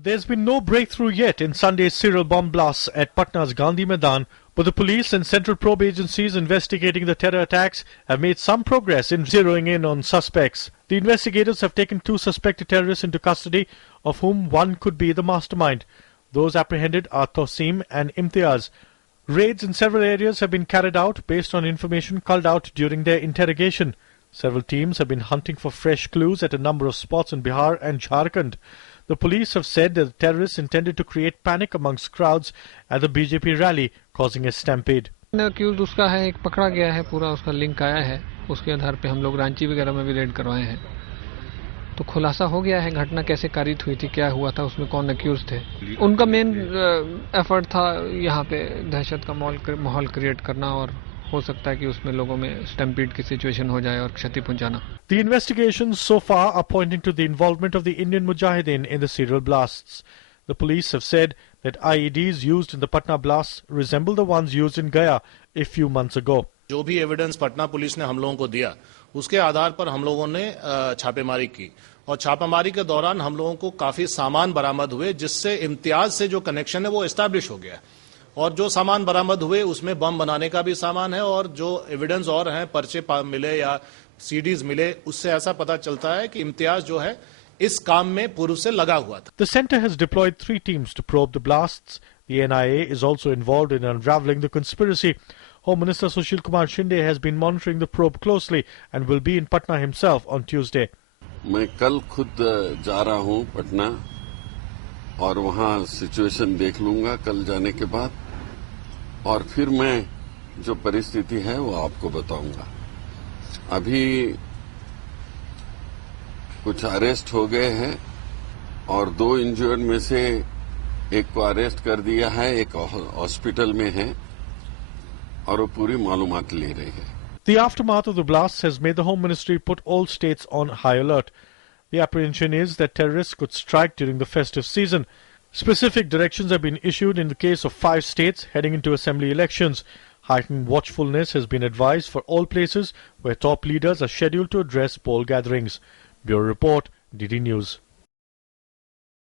There's been no breakthrough yet in Sunday's serial bomb blasts at Patna's Gandhi Maidan, but the police and central probe agencies investigating the terror attacks have made some progress in zeroing in on suspects. The investigators have taken 2 suspected terrorists into custody, of whom one could be the mastermind. Those apprehended are Tosim and Imtiaz. Raids in several areas have been carried out based on information culled out during their interrogation. Several teams have been hunting for fresh clues at a number of spots in Bihar and Jharkhand. The police have said that the terrorists intended to create panic amongst crowds at the BJP rally, causing a stampede. Accuse उसका है, एक पकड़ा गया है, पूरा उसका link आया है, उसके आधार पे हम लोग रांची वगैरह में भी रेड करवाए हैं, तो खुलासा हो गया है घटना कैसे कारित हुई थी, क्या हुआ था, उसमें कौन एक्यूज़ थे। उनका मेन एफर्ट था यहाँ पे दहशत का माहौल क्रिएट करना और हो सकता है कि उसमें लोगों में स्टैम्पीड की सिचुएशन हो जाए और क्षति पहुंचाना। The investigations so far are pointing to the involvement of the Indian Mujahideen in the serial blasts. The police have said that IEDs used in the Patna blasts resemble the ones used in Gaya a few months ago. जो भी evidence Patna police ने हम लोगों को दिया, उसके आधार पर हम लोगों ने छापेमारी की और छापेमारी के दौरान हम लोगों को काफी सामान बरामद हुए, जिससे इम्तियाज से जो कनेक्शन है वो एस्टैब्लिश हो गया। और जो सामान बरामद हुए उसमें बम बनाने का भी सामान है और जो एविडेंस और हैं, पर्चे मिले या सीडीज मिले, उससे ऐसा पता चलता है कि इम्तियाज जो है इस काम में पूर्व से लगा हुआ था। The center has deployed 3 teams to probe the blasts. The NIA is also involved in unraveling the conspiracy. Home Minister Sushil Kumar Shinde has been monitoring the probe closely and will be in Patna himself on Tuesday. मैं कल खुद जा रहा हूं पटना और वहां situation देख लूंगा कल जाने के बाद, और फिर मैं जो परिस्थिति है वो आपको बताऊंगा। अभी कुछ अरेस्ट हो गए हैं और 2 इंजर्ड में से एक को अरेस्ट कर दिया है, एक हॉस्पिटल में है और वो पूरी मालूमात ले रहे हैं। The aftermath of the blasts has made the Home Ministry put all states on high alert. The apprehension is that terrorists could strike during the festive season. Specific directions have been issued in the case of 5 states heading into assembly elections. Heightened watchfulness has been advised for all places where top leaders are scheduled to address poll gatherings. Bureau Report, DD News.